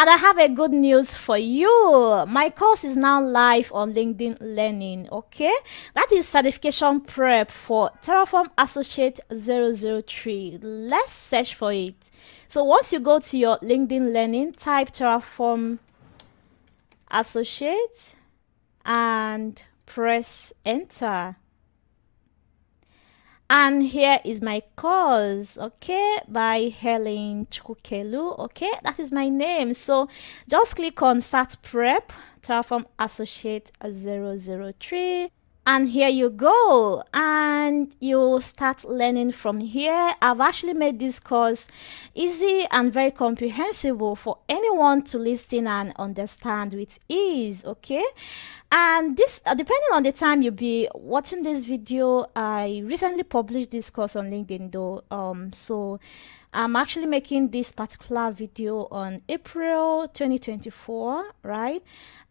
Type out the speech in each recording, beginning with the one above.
And I have a good news for you. My course is now live on LinkedIn Learning, okay? That is certification prep for Terraform Associate 003. Let's search for it. So once you go to your LinkedIn Learning, type Terraform Associate and press enter. And here is my course, okay, by Helen Chukelu, okay, that is my name. So just click on Start Prep, Terraform Associate 003. And here you go, and you start learning from here. I've actually made this course easy and very comprehensible for anyone to listen and understand with ease, okay? And this, depending on the time you'll be watching this video, I recently published this course on LinkedIn though. So I'm actually making this particular video on April 2024, right?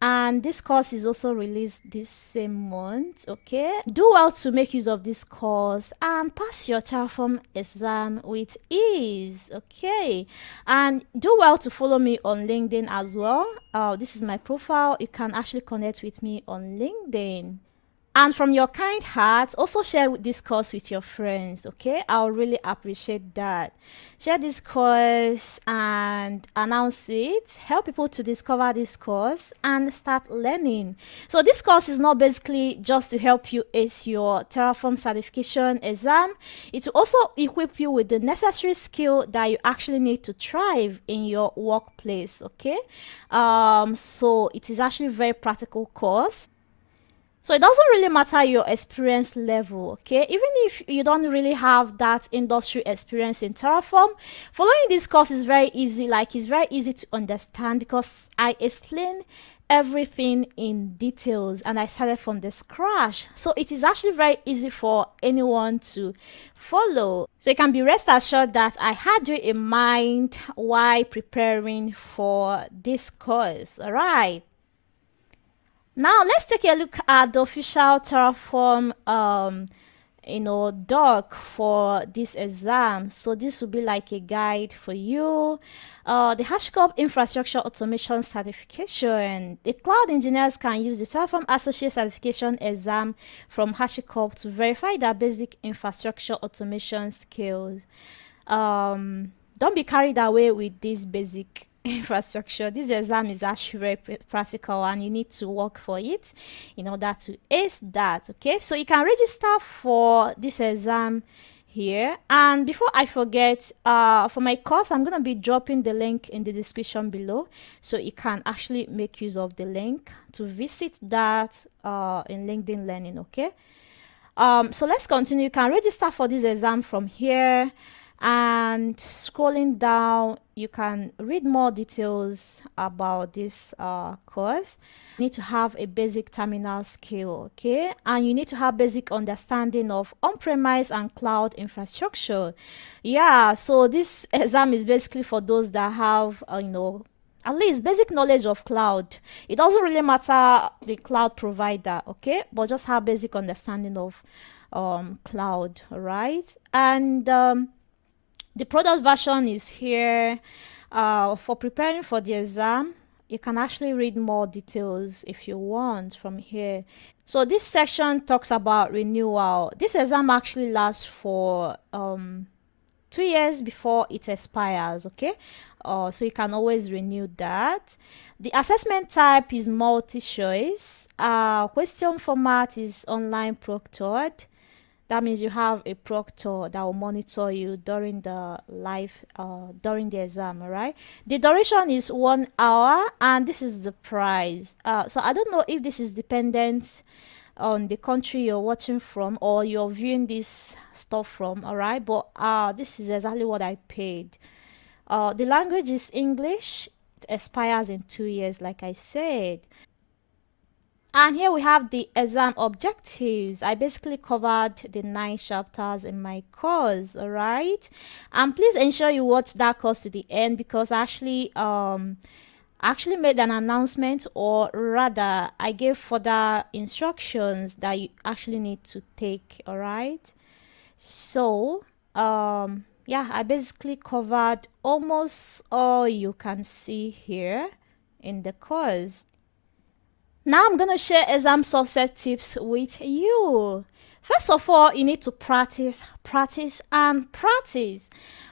And this course is also released this same month, okay? Do well to make use of this course and pass your Terraform exam with ease, okay? And do well to follow me on LinkedIn as well. This is my profile. You can actually connect with me on LinkedIn. And from your kind heart, also share this course with your friends, okay? I'll really appreciate that. Share this course and announce it. Help people to discover this course and start learning. So this course is not basically just to help you ace your Terraform certification exam. It will also equip you with the necessary skill that you actually need to thrive in your workplace, okay? So it is actually a very practical course. So it doesn't really matter your experience level, okay? Even if you don't really have that industry experience in Terraform, following this course is very easy. Like, it's very easy to understand because I explain everything in details and I started from the scratch. So it is actually very easy for anyone to follow. So you can be rest assured that I had you in mind while preparing for this course, all right? Now let's take a look at the official Terraform doc for this exam. So this will be like a guide for you. The HashiCorp infrastructure automation certification. The cloud engineers can use the Terraform Associate Certification exam from HashiCorp to verify their basic infrastructure automation skills. Don't be carried away with this basic infrastructure. This exam is actually very practical and you need to work for it in order to ace that, okay? So you can register for this exam here. And before I forget, for my course, I'm going to be dropping the link in the description below, so you can actually make use of the link to visit that in LinkedIn Learning, okay? So let's continue. You can register for this exam from here, and scrolling down you can read more details about this course. You need to have a basic terminal skill, okay, and you need to have basic understanding of on-premise and cloud infrastructure. Yeah, so this exam is basically for those that have at least basic knowledge of cloud. It doesn't really matter the cloud provider, okay, but just have basic understanding of cloud, right? And the product version is here. For preparing for the exam, you can actually read more details if you want from here. So this section talks about renewal. This exam actually lasts for 2 years before it expires, okay? So you can always renew that. The assessment type is multi-choice. Question format is online proctored. That means you have a proctor that will monitor you during the during the exam, all right? The duration is 1 hour, and this is the price. So I don't know if this is dependent on the country you're watching from or you're viewing this stuff from, all right? But this is exactly what I paid. The language is English. It expires in 2 years, like I said. And here we have the exam objectives. I basically covered the 9 chapters in my course, all right? And please ensure you watch that course to the end, because I actually made an announcement, or rather I gave further instructions that you actually need to take, all right? So Yeah, I basically covered almost all you can see here in the course. Now I'm going to share exam success tips with you. First of all, you need to practice, practice, and practice.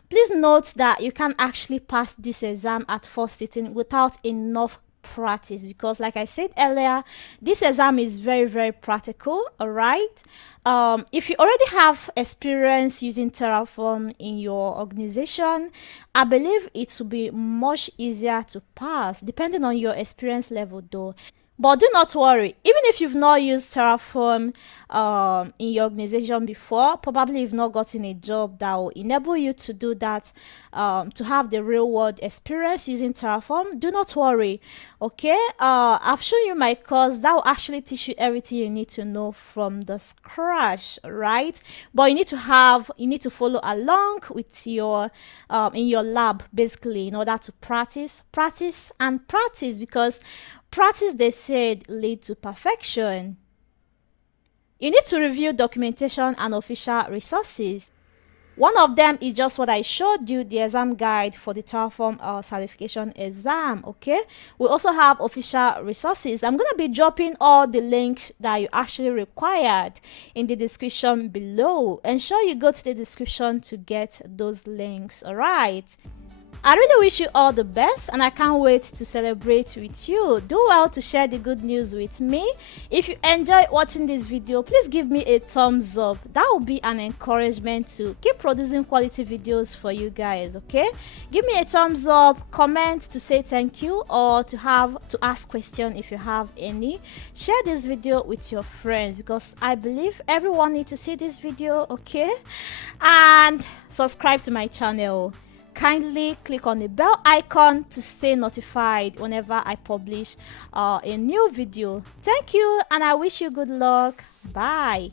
Please note that you can actually pass this exam at first sitting without enough practice, because like I said earlier, this exam is very, very practical. All right. If you already have experience using Terraform in your organization, I believe it will be much easier to pass depending on your experience level though. But do not worry, even if you've not used Terraform in your organization before, probably you've not gotten a job that will enable you to do that, to have the real world experience using Terraform. Do not worry, okay? I've shown you my course that will actually teach you everything you need to know from the scratch, right? But you need to follow along with your in your lab basically in order to practice, practice, and practice, because practice, they said, lead to perfection. You need to review documentation and official resources. One of them is just what I showed you, the exam guide for the Terraform certification exam, okay? We also have official resources. I'm going to be dropping all the links that you actually required in the description below. Ensure you go to the description to get those links, all right? I really wish you all the best, and I can't wait to celebrate with you. Do well to share the good news with me. If you enjoyed watching this video, please give me a thumbs up. That will be an encouragement to keep producing quality videos for you guys, okay? Give me a thumbs up, comment to say thank you, or to ask questions if you have any. Share this video with your friends, because I believe everyone needs to see this video, okay? And subscribe to my channel. Kindly click on the bell icon to stay notified whenever I publish a new video. Thank you, and I wish you good luck. Bye.